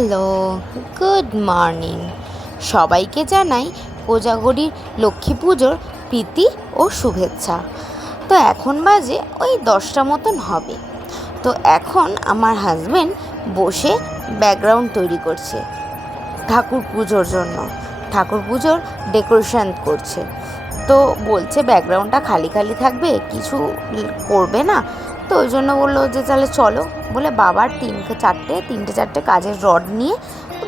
Hello, good morning. সবাইকে জানাই কোজাগরীর লক্ষ্মী পুজোর প্রীতি ও শুভেচ্ছা। তো এখন বাজে ওই 10টা মতন হবে। তো এখন আমার হাজব্যান্ড বসে ব্যাকগ্রাউন্ড তৈরি করছে ঠাকুর পুজোর জন্য, ঠাকুর পুজোর ডেকোরেশন করছে। তো বলছে ব্যাকগ্রাউন্ডটা খালি খালি থাকবে, কিছু করবে না। তো ওই জন্য বললো যে তাহলে চলো, বলে বাবার তিনটে চারটে কাজের রড নিয়ে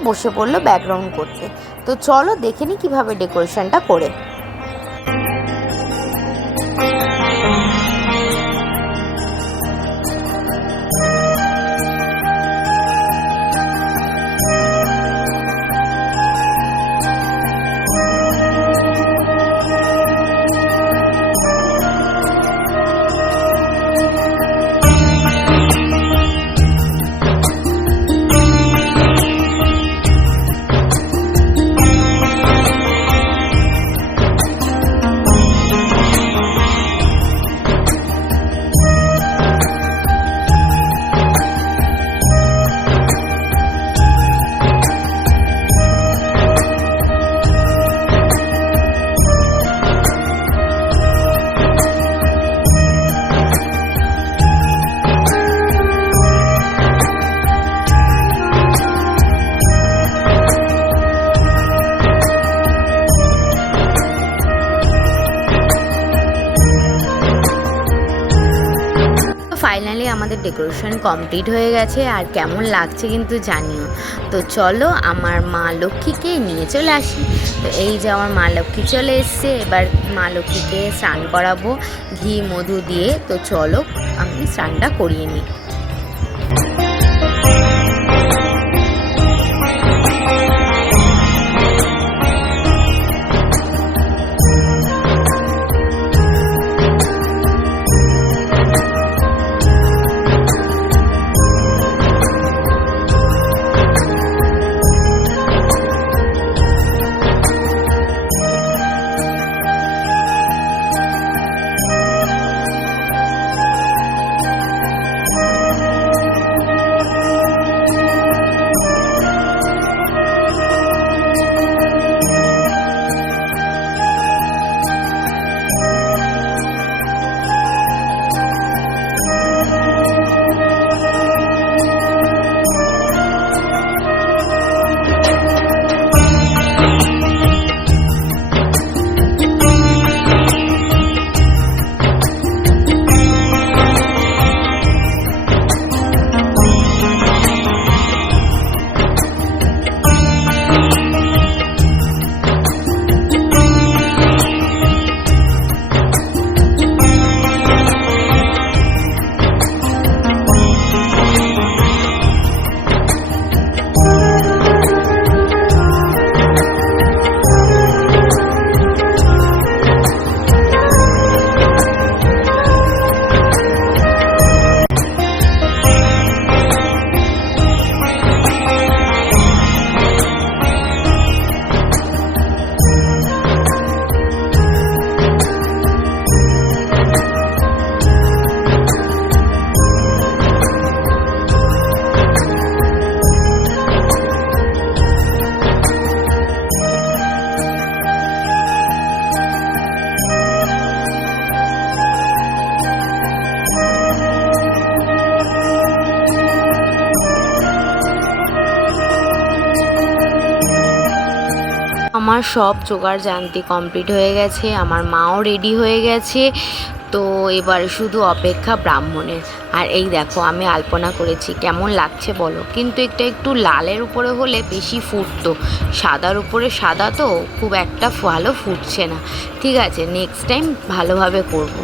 বসে পড়লো ব্যাকগ্রাউন্ড করতে। তো চলো দেখে নি কীভাবে ডেকোরেশনটা করে। ফাইনালি আমাদের ডেকোরেশন কমপ্লিট হয়ে গেছে, আর কেমন লাগছে কিন্তু জানিও। তো চলো আমার মা লক্ষ্মীকে নিয়ে চলে আসি। তো এই যে আমার মা লক্ষ্মী চলে এসছে, এবার মা লক্ষ্মীকে স্নান করাবো ঘি মধু দিয়ে। তো চলো আমি স্নানটা করিয়ে নিই। আমার সব জোগাড় জানতি কমপ্লিট হয়ে গেছে, আমার মাও রেডি হয়ে গেছে। তো এবার শুধু অপেক্ষা ব্রাহ্মণের। আর এই দেখো আমি আলপনা করেছি, কেমন লাগছে বলো। কিন্তু একটু লালের উপরে হলে বেশি ফুটতো, সাদার উপরে সাদা তো খুব একটা ভালো ফুটছে না। ঠিক আছে, নেক্সট টাইম ভালোভাবে করব।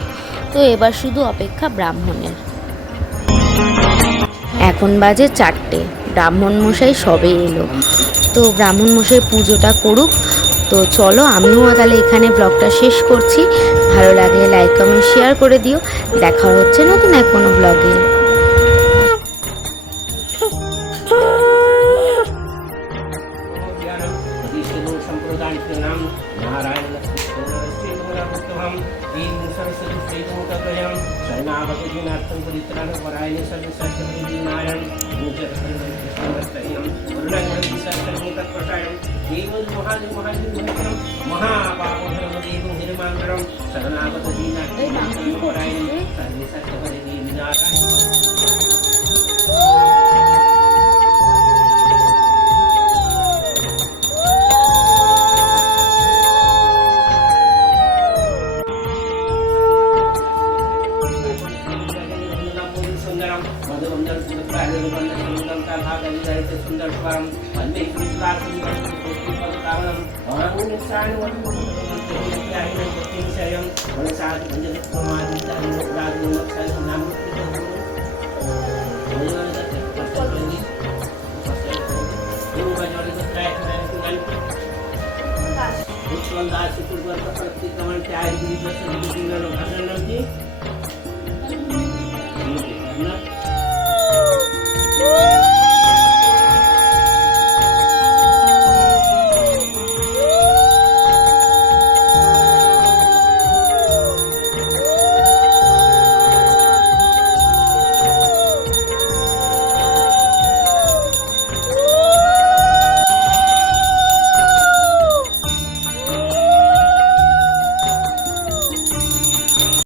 তো এবার শুধু অপেক্ষা ব্রাহ্মণের। এখন বাজে 4টে, ব্রাহ্মণ মশাই সবে এলো। তো ব্রাহ্মণ মশাই পুজোটা করুক। তো চলো আমিও তাহলে এখানে ব্লগটা শেষ করছি। ভালো লাগলে লাইক কমেন্ট শেয়ার করে দিও। দেখা হচ্ছে নতুন কোনো ব্লগে। शरणागतजनार्थं परित्राणपरायणे सर्वसत्यनारायण महादेव महादेव महापापहरमदेवं हिरमाङ्गरं शरणागतदीनाथपरायणं सर्वे सत्यपदे नारायण। सुंदरम मधुबंधन सुंदरम का भाग अधिक सुंदर परम वंदे सुंदर सुंदर कावलम औरंग निशान वंदे वनसाद वंदे समाधि राज नमक साई नाम भाषण